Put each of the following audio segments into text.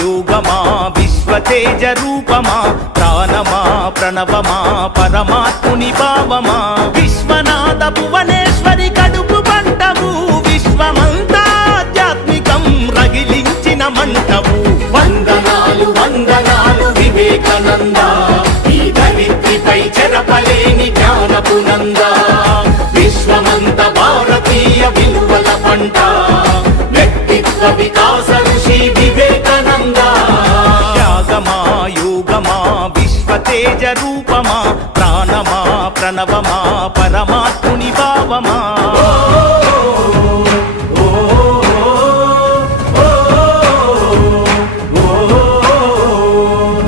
యోగమా విశ్వతేజ రూపమా ప్రాణమా ప్రణవమా పరమాత్ముని భావమా విశ్వనాథ భువనేశ్వరి కడుపు పంటవు విశ్వమంతా ఆధ్యాత్మికం రగిలించిన మంటవు వందనాలు వందనాలు వివేకానంద ఈ ధరిత్రిపై చెరపలేని జ్ఞానపు నంద విశ్వమంత భారతీయ విలువల పంట వ్యక్తిత్వ వికాస ఋషి వివేకానంద త్యాగమా యోగమా విశ్వతేజ రూపమా ప్రాణమా ప్రణవమా పరమాత్ముని భావమా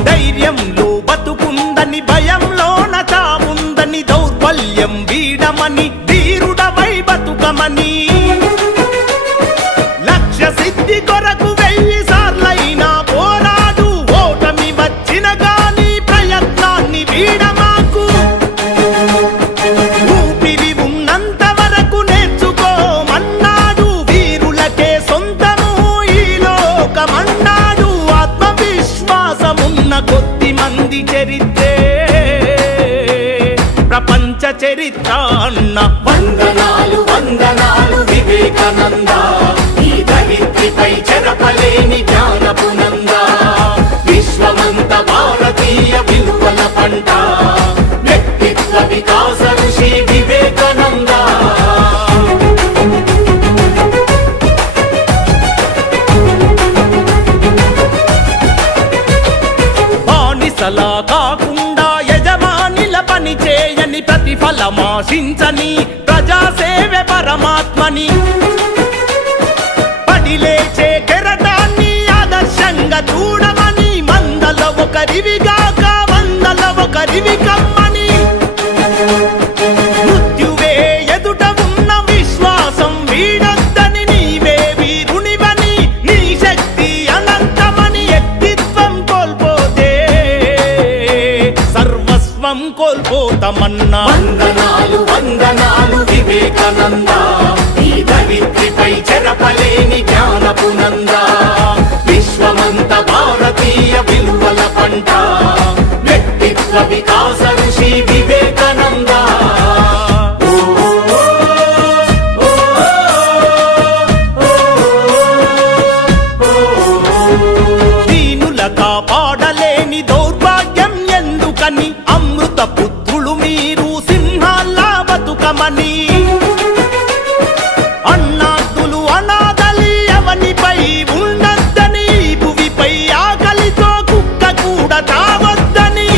ధైర్యంలో బతుకుందని భయంలోన చావుందని దౌర్బల్యం వీడమని ధీరుడవై బతుకమని లక్ష్య సిద్ధి కొరకు 1000 సార్లైనా పోరాడు ఓటమి వచ్చిన గాని ప్రయత్నాన్ని వీడమాకు ఊపిరి ఉన్నంత వరకు నేర్చుకోమన్నాడు వీరులకే సొంతము ఈ లోకమన్నాడు ఆత్మవిశ్వాసమున్న కొద్ది మంది చరిత్రే ప్రపంచ చరిత్ర అన్న వందనాలు వందనాలు వివేకానంద ఈ ధరిత్రిపై చెరపలేని జ్ఞానపు నంద విశ్వమంత భారతీయ విలువల పంట వ్యక్తిత్వ వికాస ఋషి వివేకానంద బానిసలా కాకుండా యజమానిల పని చేయని ప్రతిఫలమాశించని ప్రజాసేవే పరమాత్మని పడిలేచే కెరటాన్ని ఆదర్శంగా చూడమని మందల ఒకరివిగాక వందల ఒకరివి కమ్మని మృత్యువే ఎదుట ఉన్న విశ్వాసం వీడొద్దని నీవే వీరునివని నీ శక్తి అనంతమని వ్యక్తిత్వం కోల్పోతే సర్వస్వం కోల్పోతామన్నా వందనాలు వందనాలు వివేకానంద ఈ ధరిత్రిపై చెరపలేని జ్ఞానపు నంద విశ్వమంత భారతీయ విలువల పంట వ్యక్తిత్వ వికాస ఋషి వివేకానంద దీనుల కాపాడలేని దౌర్భాగ్యం ఎందుకని అమృత పుత్రులు మీరు సింహాల్లా బతుకమని అన్నార్థులు అనాథలి అవనిపై ఉండద్దని భువిపై ఆకలితో కుక్క కూడా తావద్దని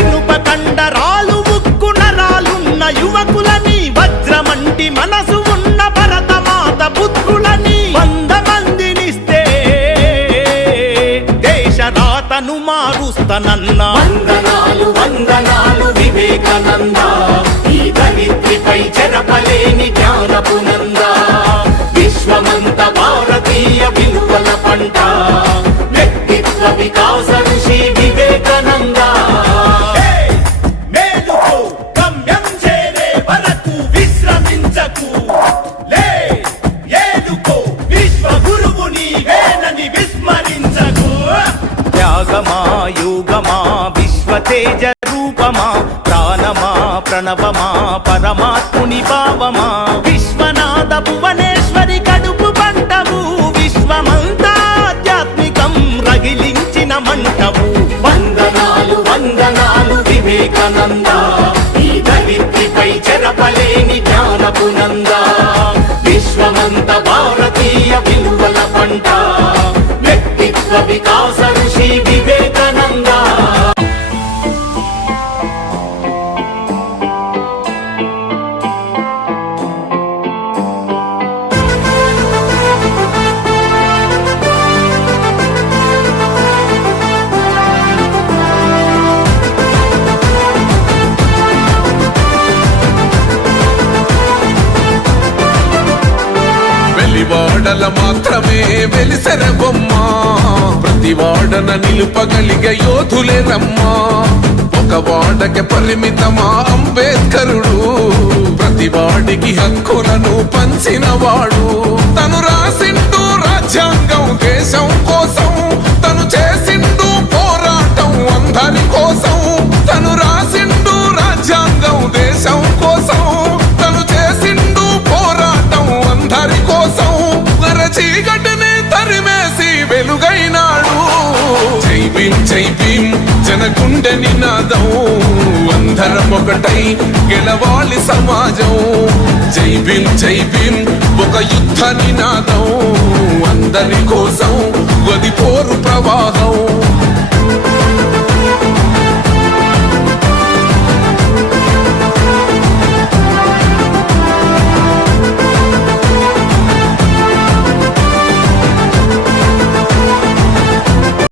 ఇనుప కండరాలు ఉక్కు నరాలున్న యువకులని వజ్రమంటి మనసు ఉన్న భరతమాత పుత్రులని 100 మందినిస్తే దేశ రాతను మారుస్తానన్నా వందనాలు వందనాలు వివేకానంద ఈ ధరిత్రిపై చెరపలేని జ్ఞానపు నంద విశ్వమంత భారతీయ విలువల పంట వ్యక్తిత్వ వికాస ఋషి వివేకానంద మేలుకో గమ్యం చేరే వరకు విశ్రమించకు లే ఏలుకో విశ్వ గురువు నీవేనని విస్మరించకు త్యాగమా యోగమా విశ్వతేజ రూపమా ప్రాణమా ప్రణవమా పరమాత్ముని భావమా విశ్వనాథ భువనేశ్వరి కడుపు పంటవు విశ్వమంతా ఆధ్యాత్మికం రగిలించిన మంటవు వందనాలు వందనాలు వివేకానంద ఈ ధరిత్రిపై చెరపలేని జ్ఞానపు నంద విశ్వమంత భారతీయ విలువల పంట వ్యక్తిత్వ వికాస ఋషి వివేకానంద వాడల మాత్రమే వెలిసెర బొమ్మ ప్రతి వాడన నిలుపగలిగే యోధులే రమ్మా ఒక వాడకి పరిమితమా అంబేద్కరుడు ప్రతి వాడికి హక్కులను పంచిన వాడు తను రాసింటూ రాజ్యాంగం దేశం కోసం తను చేసిండు పోరాటం అందరి కోసం తను రాసిండు రాజ్యాంగం దేశం కోసం తను చేసిండు పోరాటం అందరి కోసం చీకటిని తరిమేసి వెలుగైనాడు జై భీమ్ జనగుండె నినాదం అందరం ఒకటై గెలవాలి సమాజం జై భీమ్ ఒక యుద్ధ నినాదం అందరి కోసం గది పోరు ప్రవాహం